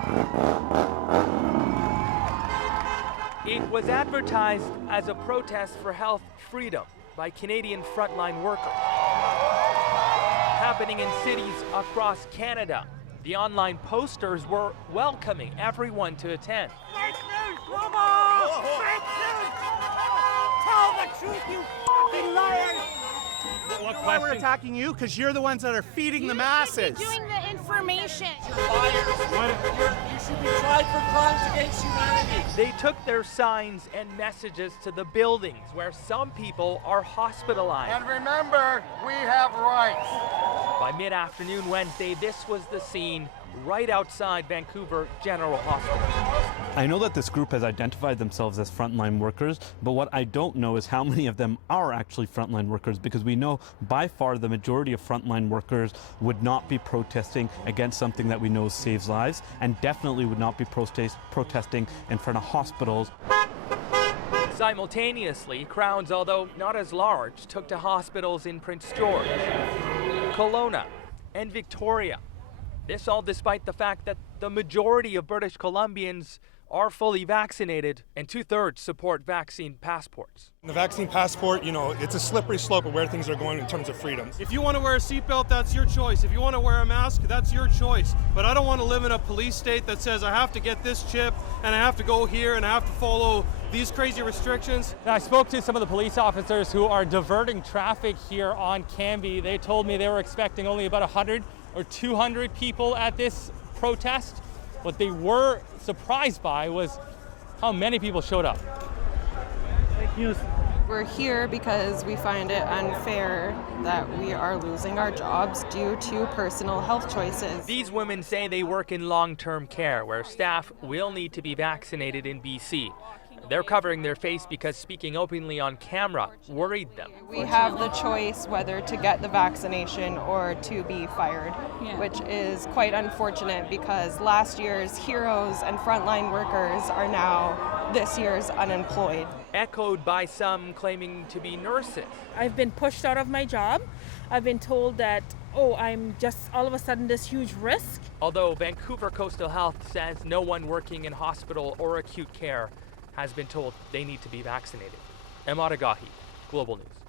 It was advertised as a protest for health freedom by Canadian frontline workers. Happening in cities across Canada. The online posters were welcoming everyone to attend. Fake news, Global! Fake news! Tell the truth, you fucking liars! What why we're attacking you? Because you're the ones that are feeding the masses. You should be doing the information. You should be tried for crimes against humanity. They took their signs and messages to the buildings where some people are hospitalized. And remember, we have rights. By mid-afternoon Wednesday, this was the scene right outside Vancouver General Hospital. I know that this group has identified themselves as frontline workers, but what I don't know is how many of them are actually frontline workers, because we know by far the majority of frontline workers would not be protesting against something that we know saves lives, and definitely would not be protesting in front of hospitals. Simultaneously, crowds, although not as large, took to hospitals in Prince George, Kelowna, and Victoria. This all despite the fact that the majority of British Columbians are fully vaccinated and 2/3 support vaccine passports. The vaccine passport, it's a slippery slope of where things are going in terms of freedoms. If you want to wear a seatbelt, that's your choice. If you want to wear a mask, that's your choice. But I don't want to live in a police state that says I have to get this chip and I have to go here and I have to follow these crazy restrictions. I spoke to some of the police officers who are diverting traffic here on Cambie. They told me they were expecting only about 100 or 200 people at this protest. What they were surprised by was how many people showed up. Fake news. We're here because we find it unfair that we are losing our jobs due to personal health choices. These women say they work in long-term care where staff will need to be vaccinated in BC. They're covering their face because speaking openly on camera worried them. We have the choice whether to get the vaccination or to be fired, which is quite unfortunate because last year's heroes and frontline workers are now this year's unemployed. Echoed by some claiming to be nurses. I've been pushed out of my job. I've been told that, I'm just all of a sudden this huge risk. Although Vancouver Coastal Health says no one working in hospital or acute care has been told they need to be vaccinated. Emad Agahi, Global News.